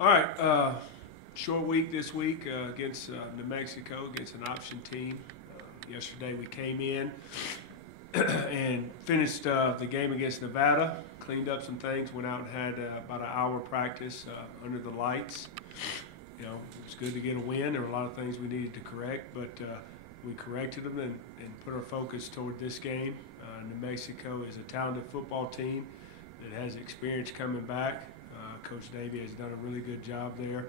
All right, short week this week against New Mexico, against an option team. Yesterday we came in and finished the game against Nevada, cleaned up some things, went out and had about an hour practice under the lights. You know, it was good to get a win. There were a lot of things we needed to correct, but we corrected them and put our focus toward this game. New Mexico is a talented football team that has experience coming back. Coach Davey has done a really good job there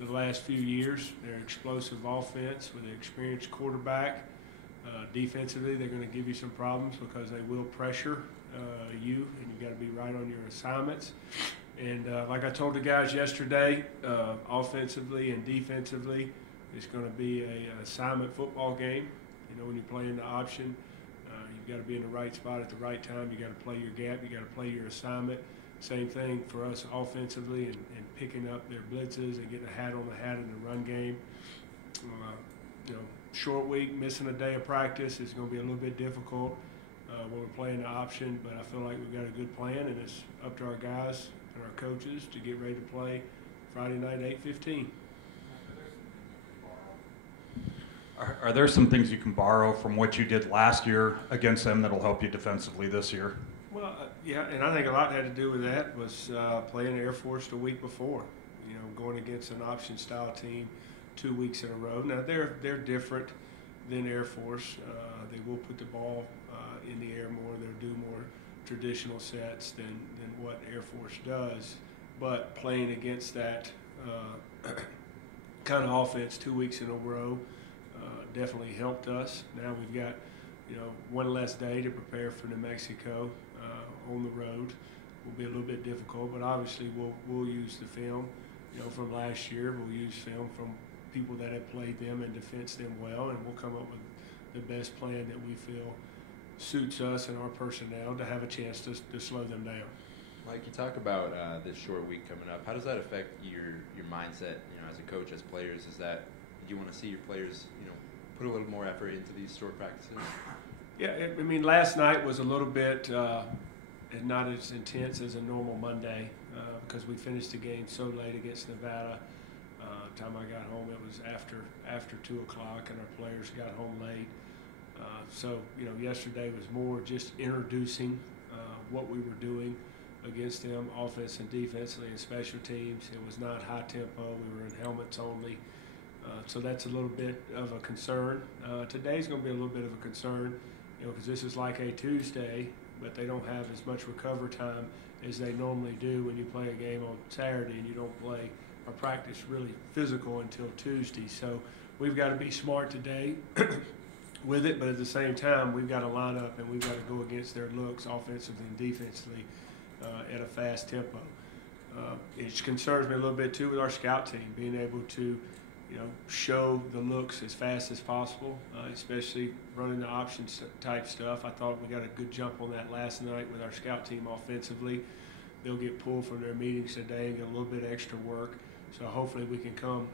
the last few years. They're an explosive offense with an experienced quarterback. Defensively, they're going to give you some problems because they will pressure you, and you've got to be right on your assignments. And like I told the guys yesterday, offensively and defensively, it's going to be an assignment football game. You know, when you're playing the option, you've got to be in the right spot at the right time. You've got to play your gap. You've got to play your assignment. Same thing for us offensively and picking up their blitzes and getting a hat on the hat in the run game. You know, short week, missing a day of practice is going to be a little bit difficult when we're playing the option, but I feel like we've got a good plan, and it's up to our guys and our coaches to get ready to play Friday night at 8:15. Are there some things you can borrow from what you did last year against them that'll help you defensively this year? Well, yeah, and I think a lot had to do with that was playing Air Force the week before. You know, going against an option-style team 2 weeks in a row. Now they're different than Air Force. They will put the ball in the air more. They'll do more traditional sets than what Air Force does. But playing against that kind of offense 2 weeks in a row definitely helped us. Now we've got, you know, one less day to prepare for New Mexico on the road. Will be a little bit difficult, but obviously we'll use the film, you know, from last year. We'll use film from people that have played them and defense them well, and we'll come up with the best plan that we feel suits us and our personnel to have a chance to slow them down. Mike, you talk about this short week coming up. How does that affect your mindset, you know, as a coach, as players? Is that, do you want to see your players, you know, put a little more effort into these short practices? Yeah, I mean, last night was a little bit not as intense as a normal Monday because we finished the game so late against Nevada. Time I got home, it was after 2 o'clock, and our players got home late. So, you know, yesterday was more just introducing what we were doing against them, offense and defensively, and special teams. It was not high tempo. We were in helmets only. So that's a little bit of a concern. Today's going to be a little bit of a concern, you know, because this is like a Tuesday, but they don't have as much recover time as they normally do when you play a game on Saturday and you don't play or practice really physical until Tuesday. So we've got to be smart today with it, but at the same time, we've got to line up and we've got to go against their looks offensively and defensively at a fast tempo. It concerns me a little bit too with our scout team, being able to, you know, show the looks as fast as possible, especially running the option type stuff. I thought we got a good jump on that last night with our scout team offensively. They'll get pulled from their meetings today and get a little bit extra work. So hopefully we can come.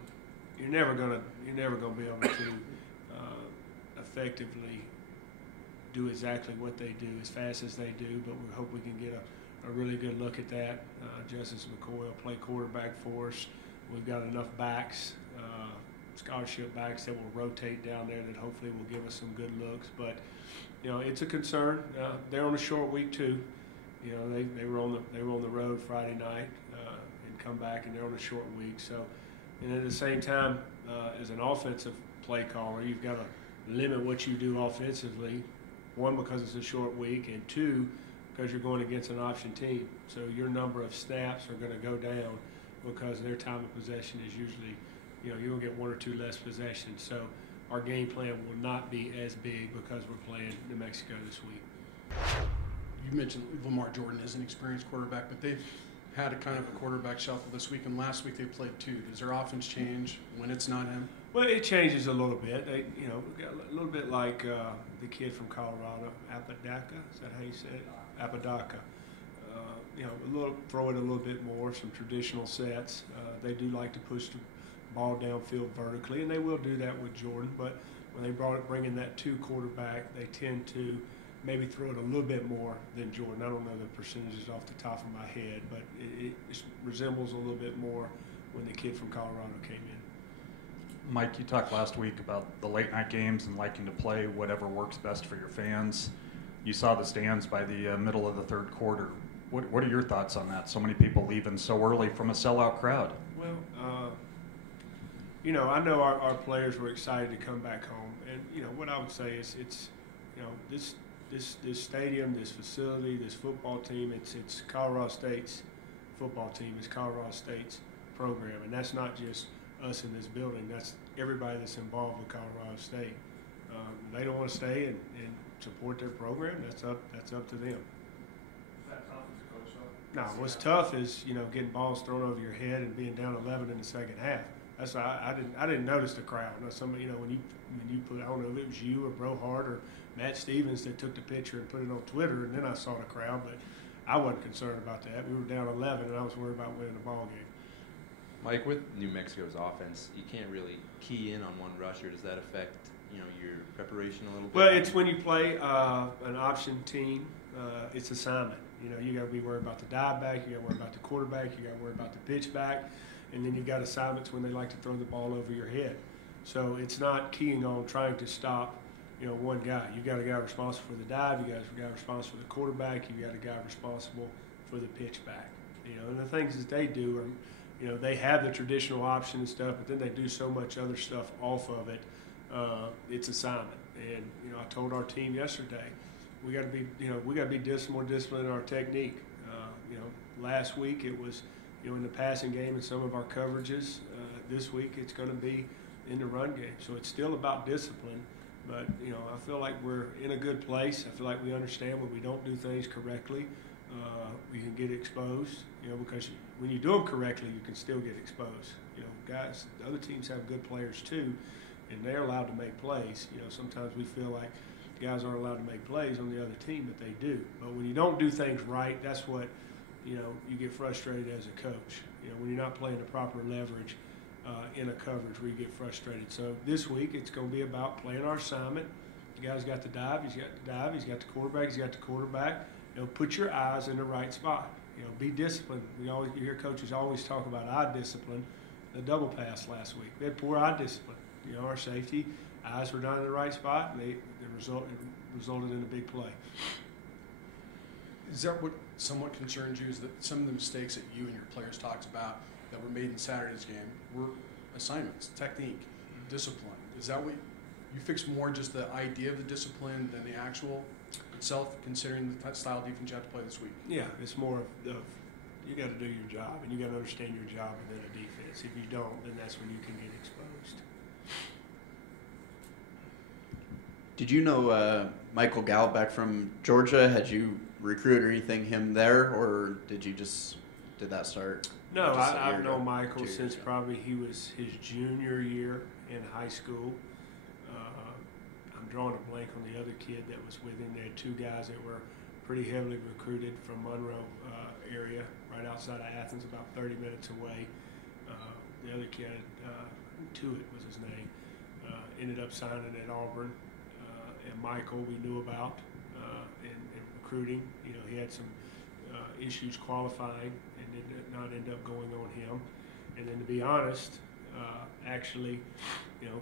You're never gonna be able to effectively do exactly what they do as fast as they do, but we hope we can get a really good look at that. Justice McCoy will play quarterback for us. We've got enough backs, scholarship backs that will rotate down there that hopefully will give us some good looks. But, you know, it's a concern. They're on a short week too. You know, they were on the road Friday night and come back, and they're on a short week. So, and at the same time, as an offensive play caller, you've got to limit what you do offensively. One, because it's a short week, and two, because you're going against an option team. So your number of snaps are going to go down because their time of possession is usually, you know, you'll get 1 or 2 less possessions. So our game plan will not be as big because we're playing New Mexico this week. You mentioned Lamar Jordan as an experienced quarterback, but they've had a kind of a quarterback shuffle this week, and last week they played 2. Does their offense change when it's not him? Well, it changes a little bit. They, you know, a little bit like the kid from Colorado, Apodaca. Is that how you say it? Apodaca. You know, throw it a little bit more, some traditional sets. They do like to push the ball downfield vertically, and they will do that with Jordan. But when they bring in that 2 quarterback, they tend to maybe throw it a little bit more than Jordan. I don't know the percentages off the top of my head, but it resembles a little bit more when the kid from Colorado came in. Mike, you talked last week about the late night games and liking to play whatever works best for your fans. You saw the stands by the middle of the third quarter. What are your thoughts on that? So many people leaving so early from a sellout crowd. Well, you know, I know our players were excited to come back home, and you know what I would say is it's, you know, this stadium, this facility, this football team, it's Colorado State's football team, it's Colorado State's program, and that's not just us in this building. That's everybody that's involved with Colorado State. They don't want to stay and support their program. That's up to them. No, what's tough is, you know, getting balls thrown over your head and being down 11 in the second half. That's I didn't notice the crowd. Now, somebody, you know, when you put, I don't know if it was you or Bro Hart or Matt Stevens that took the picture and put it on Twitter, and then I saw the crowd, but I wasn't concerned about that. We were down 11, and I was worried about winning the ball game. Mike, with New Mexico's offense, you can't really key in on one rusher. Does that affect, you know, your preparation a little bit? Well, it's when you play an option team, it's assignment. You know, you got to be worried about the dive back, you got to worry about the quarterback, you got to worry about the pitch back, and then you've got assignments when they like to throw the ball over your head. So it's not keying on trying to stop, you know, one guy. You've got a guy responsible for the dive, you got a guy responsible for the quarterback, you got a guy responsible for the pitch back. You know, and the things that they do are, you know, they have the traditional option and stuff, but then they do so much other stuff off of it. It's assignment. And, you know, I told our team yesterday, we got to be, you know, we got to be more disciplined in our technique. You know, last week it was, you know, in the passing game and some of our coverages. This week it's going to be in the run game. So it's still about discipline. But, you know, I feel like we're in a good place. I feel like we understand when we don't do things correctly, we can get exposed, you know, because when you do them correctly, you can still get exposed. You know, guys, the other teams have good players too, and they're allowed to make plays. You know, sometimes we feel like guys aren't allowed to make plays on the other team, but they do. But when you don't do things right, that's what, you know, you get frustrated as a coach. You know, when you're not playing the proper leverage in a coverage where you get frustrated. So this week it's going to be about playing our assignment. The guy's got the dive, he's got the dive, he's got the quarterback, he's got the quarterback. You know, put your eyes in the right spot. You know, be disciplined. You hear coaches always talk about eye discipline. The double pass last week, they had poor eye discipline. You know, our safety eyes were not in the right spot, and it resulted in a big play. Is that what somewhat concerns you, is that some of the mistakes that you and your players talked about that were made in Saturday's game were assignments, technique, discipline? Is that what you fix more, just the idea of the discipline than the actual itself, considering the style of defense you have to play this week? Yeah, it's more of you got to do your job, and you got to understand your job within a defense. If you don't, then that's when you can get exposed. Did you know Michael Gallup back from Georgia? Had you recruited or anything him there, or did that start? No, I've known Michael since probably he was his junior year in high school. I'm drawing a blank on the other kid that was with him. They had two guys that were pretty heavily recruited from Monroe area, right outside of Athens, about 30 minutes away. The other kid, Tuitt was his name, ended up signing at Auburn. And Michael we knew about in recruiting. You know, he had some issues qualifying and did not end up going on him. And then to be honest, actually, you know,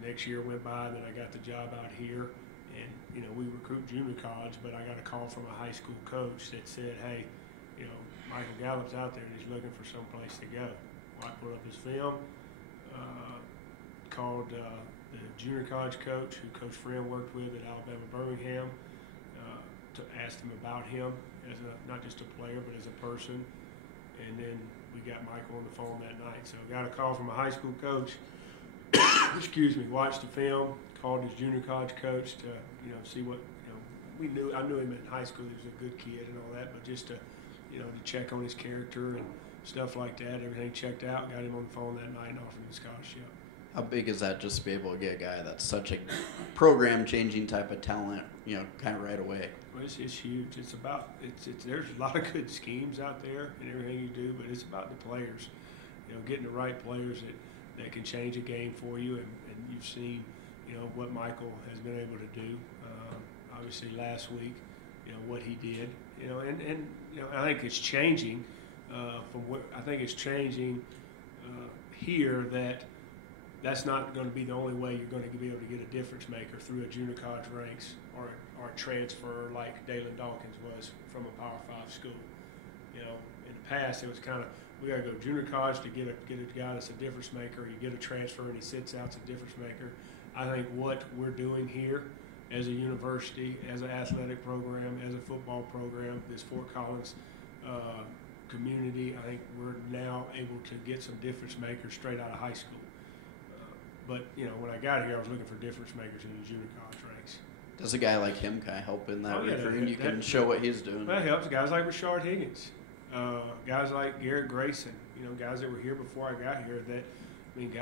the next year went by, and then I got the job out here. And, you know, we recruit junior college, but I got a call from a high school coach that said, hey, you know, Michael Gallup's out there and he's looking for some place to go. Well, I put up his film, called the junior college coach who Coach Friend worked with at Alabama Birmingham, asked him about him as not just a player but as a person, and then we got Michael on the phone that night. So I got a call from a high school coach, excuse me, watched the film, called his junior college coach to, you know, see what, you know, I knew him in high school, he was a good kid and all that, but just to, you know, to check on his character and stuff like that, everything checked out, got him on the phone that night and offered him a scholarship. How big is that, just to be able to get a guy that's such a program-changing type of talent, you know, kind of right away? Well, it's huge. It's about there's a lot of good schemes out there and everything you do, but it's about the players. You know, getting the right players that can change a game for you, and you've seen, you know, what Michael has been able to do. Obviously, last week, you know what he did. You know, and you know, I think it's changing from what I think it's changing here, that's not going to be the only way you're going to be able to get a difference maker through a junior college ranks or a transfer like Dalen Dawkins was from a Power 5 school. You know, in the past it was kind of, we got to go junior college to get a guy that's a difference maker. You get a transfer and he sits out, it's a difference maker. I think what we're doing here as a university, as an athletic program, as a football program, this Fort Collins community, I think we're now able to get some difference makers straight out of high school. But, you know, when I got here, I was looking for difference makers in the junior college ranks. Does a guy like him kind of help in that Oh, yeah, recruiting? You can show what he's doing. That helps. Guys like Rashard Higgins, guys like Garrett Grayson, you know, guys that were here before I got here that, I mean,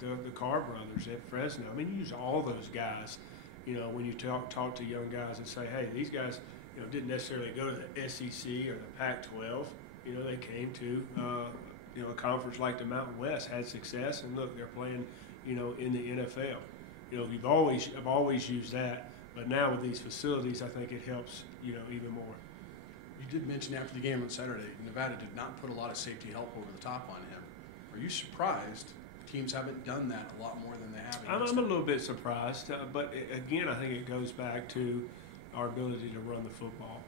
the Carr brothers at Fresno. I mean, you use all those guys, you know, when you talk to young guys and say, hey, these guys, you know, didn't necessarily go to the SEC or the Pac-12. You know, they came to, you know, a conference like the Mountain West, had success, and look, they're playing, you know, in the NFL. You know, I've always used that, but now with these facilities, I think it helps, you know, even more. You did mention after the game on Saturday, Nevada did not put a lot of safety help over the top on him. Are you surprised teams haven't done that a lot more than they have? I'm a little bit surprised, but again, I think it goes back to our ability to run the football.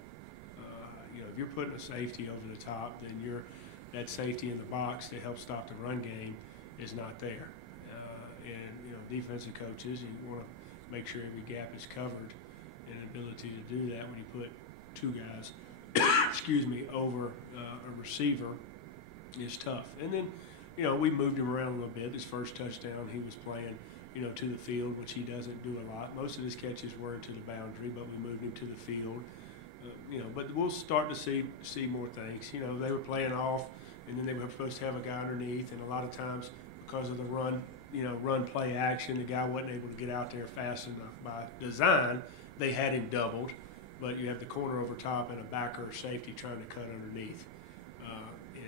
You know, if you're putting a safety over the top, then that safety in the box to help stop the run game is not there. And, you know, defensive coaches, you want to make sure every gap is covered, and the ability to do that when you put two guys, excuse me, over a receiver is tough. And then, you know, we moved him around a little bit. His first touchdown, he was playing, you know, to the field, which he doesn't do a lot. Most of his catches were into the boundary, but we moved him to the field. You know, but we'll start to see more things. You know, they were playing off, and then they were supposed to have a guy underneath, and a lot of times because of the run play action, the guy wasn't able to get out there fast enough. By design, they had him doubled, but you have the corner over top and a backer or safety trying to cut underneath.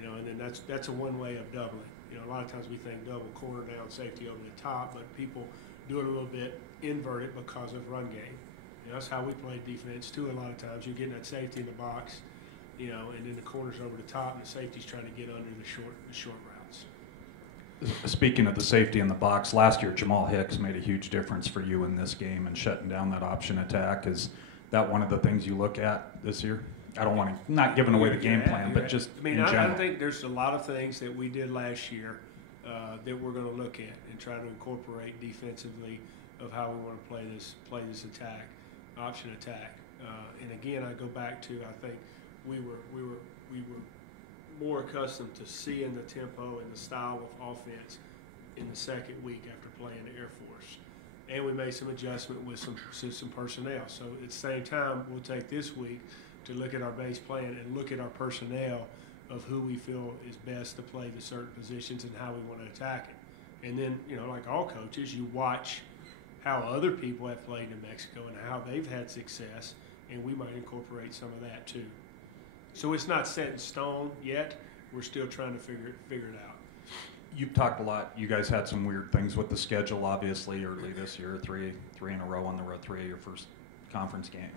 You know, and then that's a one way of doubling. You know, a lot of times we think double corner down, safety over the top, but people do it a little bit inverted because of run game. You know, that's how we play defense too. A lot of times you're getting that safety in the box, you know, and then the corner's over the top, and the safety's trying to get under the short routes. Speaking of the safety in the box, last year Jamal Hicks made a huge difference for you in this game and shutting down that option attack. Is that one of the things you look at this year? I don't want to, not giving away the game plan, but just in general. I think there's a lot of things that we did last year that we're going to look at and try to incorporate defensively of how we want to play this attack, option attack. And again, I go back to, I think we were more accustomed to seeing the tempo and the style of offense in the second week after playing the Air Force. And we made some adjustment with some personnel. So at the same time, we'll take this week to look at our base plan and look at our personnel of who we feel is best to play the certain positions and how we want to attack it. And then, you know, like all coaches, you watch how other people have played in Mexico and how they've had success, and we might incorporate some of that too. So it's not set in stone yet. We're still trying to figure it out. You've talked a lot. You guys had some weird things with the schedule, obviously, early this year, three in a row on the road, 3 of your first conference game.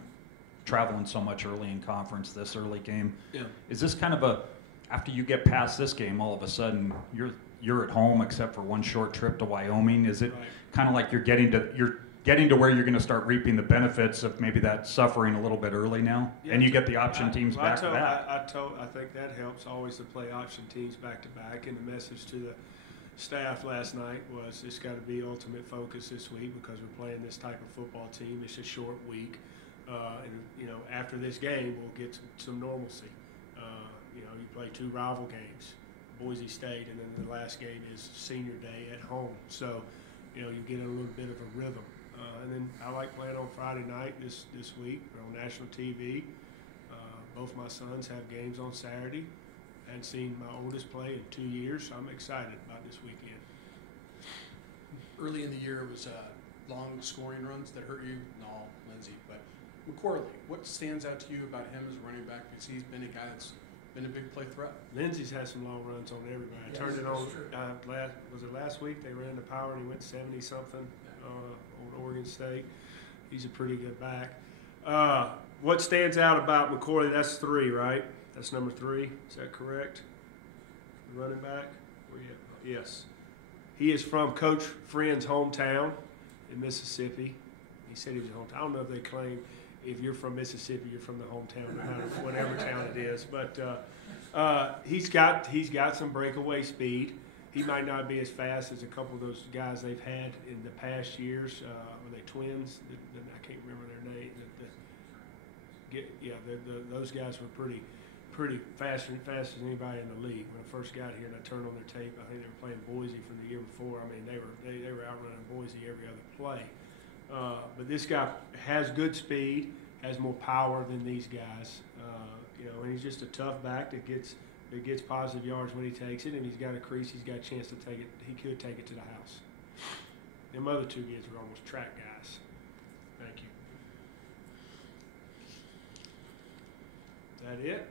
Traveling so much early in conference, this early game. Yeah. Is this kind of after you get past this game, all of a sudden you're at home except for one short trip to Wyoming? Is it kind of like you're getting to where you're going to start reaping the benefits of maybe that suffering a little bit early now, and you get the option teams back to back? I think that helps always to play option teams back to back. And the message to the staff last night was it's got to be ultimate focus this week because we're playing this type of football team. It's a short week. And, you know, after this game, we'll get some normalcy. You know, you play 2 rival games, Boise State, and then the last game is senior day at home. So, you know, you get a little bit of a rhythm. And then I like playing on Friday night this week. We're on national TV. Both my sons have games on Saturday. I hadn't seen my oldest play in 2 years, so I'm excited about this weekend. Early in the year, it was long scoring runs that hurt you. No, Lindsey, but McCorley, what stands out to you about him as a running back? Because he's been a guy that's been a big play threat. Lindsey's had some long runs on everybody. I turned it on. Was it last week? They ran the power and he went 70-something on Oregon State. He's a pretty good back. What stands out about McCorley? That's 3, right? That's number 3. Is that correct? the running back. Where you at? Yes. He is from Coach Friend's hometown in Mississippi. He said he was hometown. I don't know if they claim if you're from Mississippi, you're from the hometown, no matter whatever town it is. But he's got some breakaway speed. He might not be as fast as a couple of those guys they've had in the past years. Were they twins? I can't remember their name. Those guys were pretty fast as anybody in the league. When I first got here and I turned on their tape, I think they were playing Boise from the year before. I mean, they were outrunning Boise every other play. But this guy has good speed, has more power than these guys. And he's just a tough back that gets positive yards when he takes it, and he's got a crease. He's got a chance to take it. He could take it to the house. Them other two kids are almost track guys. Thank you. Is that it?